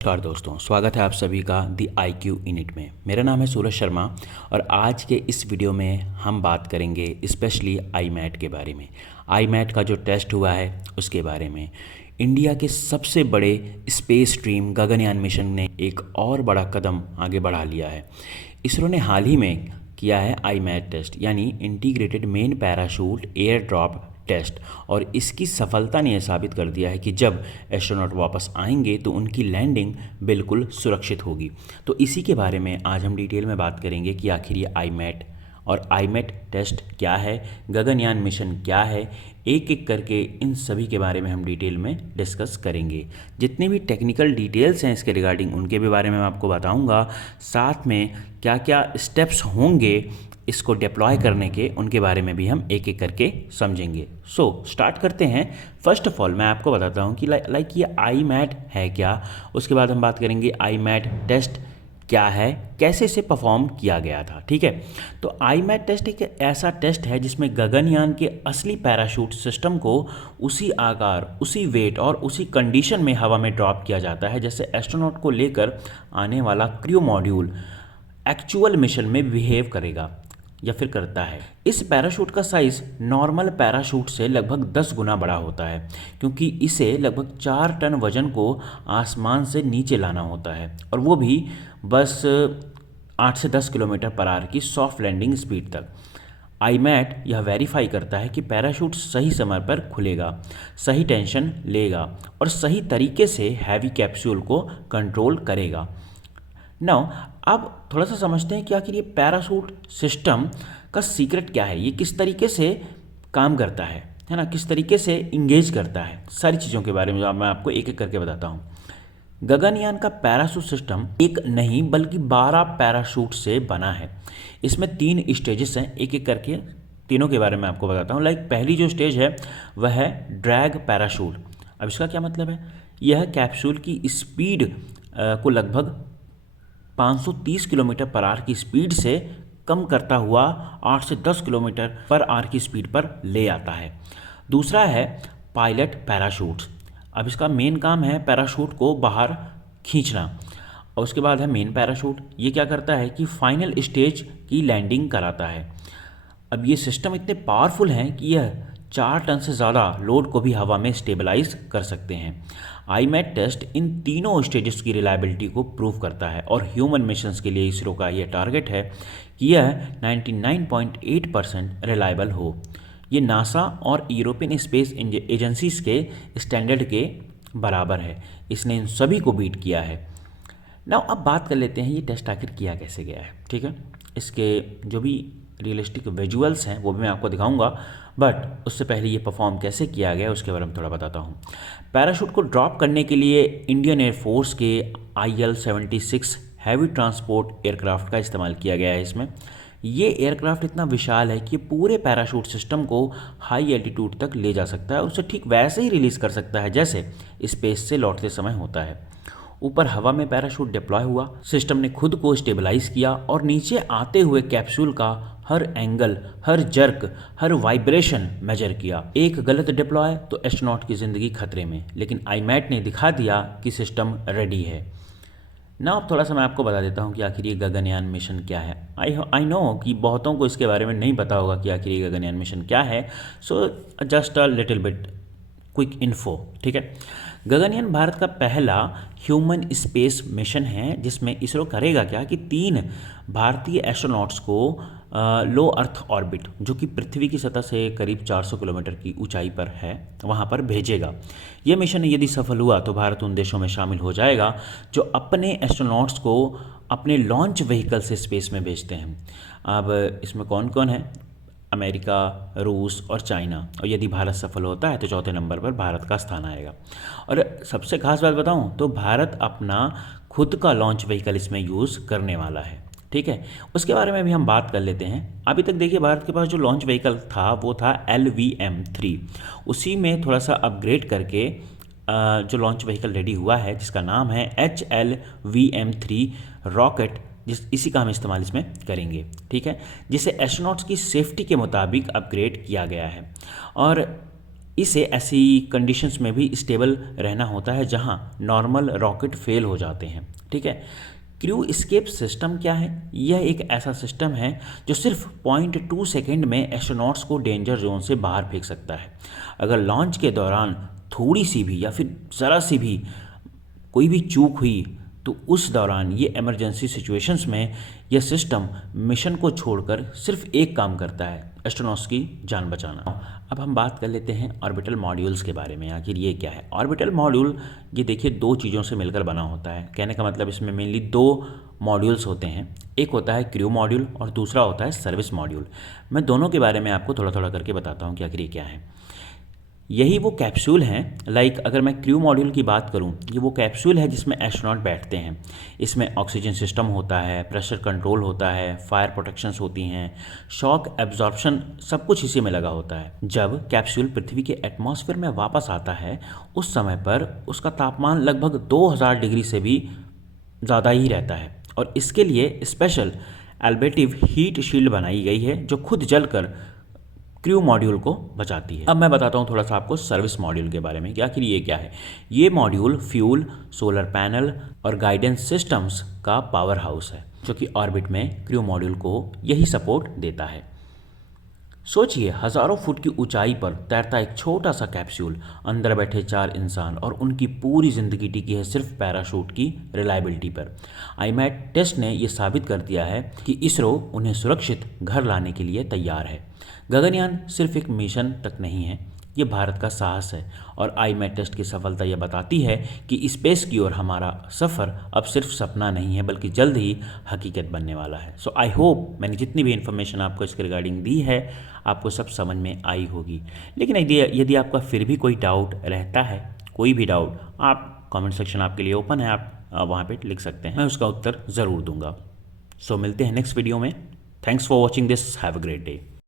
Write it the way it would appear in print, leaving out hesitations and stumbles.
नमस्कार दोस्तों, स्वागत है आप सभी का दी आई क्यू यूनिट में। मेरा नाम है सूरज शर्मा और आज के इस वीडियो में हम बात करेंगे स्पेशली आई मैट के बारे में। आई मैट का जो टेस्ट हुआ है उसके बारे में। इंडिया के सबसे बड़े स्पेस स्ट्रीम गगनयान मिशन ने एक और बड़ा कदम आगे बढ़ा लिया है। इसरो ने हाल ही में किया है आई मैट टेस्ट, यानी integrated main parachute air drop test, और इसकी सफलता ने यह साबित कर दिया है कि जब एस्ट्रोनॉट वापस आएंगे तो उनकी लैंडिंग बिल्कुल सुरक्षित होगी। तो इसी के बारे में आज हम डिटेल में बात करेंगे कि आखिर ये आई मैट और आई मैट टेस्ट क्या है, गगनयान मिशन क्या है, एक एक करके इन सभी के बारे में हम डिटेल में डिस्कस करेंगे। जितने भी टेक्निकल डिटेल्स हैं इसके रिगार्डिंग उनके भी बारे में मैं आपको बताऊंगा, साथ में क्या क्या स्टेप्स होंगे इसको डिप्लॉय करने के उनके बारे में भी हम एक एक करके समझेंगे। सो स्टार्ट करते हैं। फर्स्ट ऑफ ऑल मैं आपको बताता हूँ कि लाइक ये आई मैट है क्या, उसके बाद हम बात करेंगे आई मैट टेस्ट क्या है, कैसे इसे परफॉर्म किया गया था। ठीक है, तो आई मैट टेस्ट एक ऐसा टेस्ट है जिसमें गगनयान के असली पैराशूट सिस्टम को उसी आकार, उसी वेट और उसी कंडीशन में हवा में ड्रॉप किया जाता है जैसे एस्ट्रोनॉट को लेकर आने वाला क्रू मॉड्यूल एक्चुअल मिशन में बिहेव करेगा या फिर करता है। इस पैराशूट का साइज़ नॉर्मल पैराशूट से लगभग 10 गुना बड़ा होता है, क्योंकि इसे लगभग 4 टन वजन को आसमान से नीचे लाना होता है, और वो भी बस 8 से 10 किलोमीटर पर आवर की सॉफ्ट लैंडिंग स्पीड तक। आई मैट यह वेरीफाई करता है कि पैराशूट सही समय पर खुलेगा, सही टेंशन लेगा और सही तरीके से हैवी कैप्सूल को कंट्रोल करेगा। नाउ अब थोड़ा सा समझते हैं कि आखिर ये पैराशूट सिस्टम का सीक्रेट क्या है, ये किस तरीके से काम करता है ना, किस तरीके से इंगेज करता है। सारी चीज़ों के बारे में मैं आपको एक एक करके बताता हूँ। गगनयान का पैराशूट सिस्टम एक नहीं बल्कि 12 पैराशूट से बना है। इसमें 3 स्टेजेस हैं, एक एक करके तीनों के बारे में आपको बताता हूँ। लाइक पहली जो स्टेज है वह है ड्रैग पैराशूट। अब इसका क्या मतलब है? यह कैप्सूल की स्पीड को लगभग 530 किलोमीटर पर आवर की स्पीड से कम करता हुआ 8 से 10 किलोमीटर पर आवर की स्पीड पर ले आता है। दूसरा है पायलट पैराशूट। अब इसका मेन काम है पैराशूट को बाहर खींचना। और उसके बाद है मेन पैराशूट। ये क्या करता है कि फाइनल स्टेज की लैंडिंग कराता है। अब ये सिस्टम इतने पावरफुल हैं कि यह 4 टन से ज़्यादा लोड को भी हवा में स्टेबलाइज कर सकते हैं। आई मैट टेस्ट इन तीनों स्टेजेस की रिलायबिलिटी को प्रूव करता है, और ह्यूमन मिशंस के लिए इसरो का यह टारगेट है कि यह 99.8% रिलायबल हो। ये नासा और यूरोपियन स्पेस एजेंसीज के स्टैंडर्ड के बराबर है। इसने इन सभी को बीट किया है। नाउ अब बात कर लेते हैं ये टेस्ट आखिर किया कैसे गया है। ठीक है, इसके जो भी रियलिस्टिक विजुअल्स हैं वो भी मैं आपको दिखाऊंगा, बट उससे पहले ये परफॉर्म कैसे किया गया उसके बारे में थोड़ा बताता हूँ। पैराशूट को ड्रॉप करने के लिए इंडियन एयरफोर्स के IL-76 हैवी ट्रांसपोर्ट एयरक्राफ्ट का इस्तेमाल किया गया है। इसमें ये एयरक्राफ्ट इतना विशाल है कि पूरे पैराशूट सिस्टम को हाई एल्टीट्यूड तक ले जा सकता है और उसे ठीक वैसे ही रिलीज़ कर सकता है जैसे स्पेस से लौटते समय होता है। ऊपर हवा में पैराशूट डिप्लॉय हुआ, सिस्टम ने खुद को स्टेबलाइज किया और नीचे आते हुए कैप्सूल का हर एंगल, हर जर्क, हर वाइब्रेशन मेजर किया। एक गलत डिप्लॉय तो एस्ट्रोनॉट की ज़िंदगी खतरे में, लेकिन आई मैट ने दिखा दिया कि सिस्टम रेडी है। ना अब थोड़ा सा मैं आपको बता देता हूँ कि आखिर ये गगनयान मिशन क्या है। आई नो कि बहुतों को इसके बारे में नहीं पता होगा कि आखिर ये गगनयान मिशन क्या है। So just a little bit quick info. ठीक है, गगनयान भारत का पहला ह्यूमन स्पेस मिशन है जिसमें इसरो करेगा क्या कि 3 भारतीय एस्ट्रोनॉट्स को लो अर्थ ऑर्बिट, जो कि पृथ्वी की सतह से करीब 400 किलोमीटर की ऊंचाई पर है, वहां पर भेजेगा। यह मिशन यदि सफल हुआ तो भारत उन देशों में शामिल हो जाएगा जो अपने एस्ट्रोनॉट्स को अपने लॉन्च व्हीकल से स्पेस में भेजते हैं। अब इसमें कौन कौन है? अमेरिका, रूस और चाइना। और यदि भारत सफल होता है तो चौथे नंबर पर भारत का स्थान आएगा। और सबसे खास बात बताऊं तो भारत अपना खुद का लॉन्च व्हीकल इसमें यूज़ करने वाला है। ठीक है, उसके बारे में भी हम बात कर लेते हैं। अभी तक देखिए भारत के पास जो लॉन्च व्हीकल था वो था LVM-3। उसी में थोड़ा सा अपग्रेड करके जो लॉन्च व्हीकल रेडी हुआ है जिसका नाम है HLVM-3 रॉकेट, इसी का हम इस्तेमाल इसमें करेंगे। ठीक है, जिसे एस्ट्रोनॉट्स की सेफ्टी के मुताबिक अपग्रेड किया गया है। और इसे ऐसी कंडीशंस में भी स्टेबल रहना होता है जहां नॉर्मल रॉकेट फेल हो जाते हैं। ठीक है। क्रू एस्केप सिस्टम क्या है? यह एक ऐसा सिस्टम है जो सिर्फ 0.2 सेकेंड में एस्ट्रोनॉट्स को डेंजर जोन से बाहर फेंक सकता है। अगर लॉन्च के दौरान थोड़ी सी भी या फिर ज़रा सी भी कोई भी चूक हुई तो उस दौरान ये इमरजेंसी सिचुएशंस में यह सिस्टम मिशन को छोड़कर सिर्फ एक काम करता है, एस्ट्रोनॉट्स की जान बचाना। अब हम बात कर लेते हैं ऑर्बिटल मॉड्यूल्स के बारे में। आखिर ये क्या है? ऑर्बिटल मॉड्यूल ये देखिए दो चीज़ों से मिलकर बना होता है। कहने का मतलब इसमें मेनली दो मॉड्यूल्स होते हैं। एक होता है क्रू मॉड्यूल और दूसरा होता है सर्विस मॉड्यूल। मैं दोनों के बारे में आपको थोड़ा थोड़ा करके बताता हूँ कि आखिर ये क्या है। यही वो कैप्सूल हैं, लाइक अगर मैं क्रू मॉड्यूल की बात करूं, ये वो कैप्सूल है जिसमें एस्ट्रोनॉट बैठते हैं। इसमें ऑक्सीजन सिस्टम होता है, प्रेशर कंट्रोल होता है, फायर प्रोटेक्शंस होती हैं, शॉक एब्जॉर्प्शन, सब कुछ इसी में लगा होता है। जब कैप्सूल पृथ्वी के एटमॉस्फेयर में वापस आता है उस समय पर उसका तापमान लगभग 2000 डिग्री से भी ज़्यादा ही रहता है और इसके लिए स्पेशल एल्बेटिव हीट शील्ड बनाई गई है जो खुद जलकर क्रू मॉड्यूल को बचाती है। अब मैं बताता हूँ थोड़ा सा आपको सर्विस मॉड्यूल के बारे में कि आखिर ये क्या है। ये मॉड्यूल फ्यूल, सोलर पैनल और गाइडेंस सिस्टम्स का पावर हाउस है जो कि ऑर्बिट में क्रू मॉड्यूल को यही सपोर्ट देता है। सोचिए, हज़ारों फुट की ऊंचाई पर तैरता एक छोटा सा कैप्सूल, अंदर बैठे 4 इंसान और उनकी पूरी ज़िंदगी टिकी है सिर्फ पैराशूट की रिलायबिलिटी पर। आईमैट टेस्ट ने यह साबित कर दिया है कि इसरो उन्हें सुरक्षित घर लाने के लिए तैयार है। गगनयान सिर्फ एक मिशन तक नहीं है, ये भारत का साहस है और आईमैट टेस्ट की सफलता यह बताती है कि स्पेस की ओर हमारा सफ़र अब सिर्फ सपना नहीं है बल्कि जल्द ही हकीकत बनने वाला है। सो आई होप मैंने जितनी भी इन्फॉर्मेशन आपको इसके रिगार्डिंग दी है आपको सब समझ में आई होगी। लेकिन यदि आपका फिर भी कोई डाउट रहता है, कोई भी डाउट, आप कमेंट सेक्शन आपके लिए ओपन है, आप वहाँ पे लिख सकते हैं, मैं उसका उत्तर ज़रूर दूंगा। सो मिलते हैं नेक्स्ट वीडियो में। Thanks for watching this, have a great day.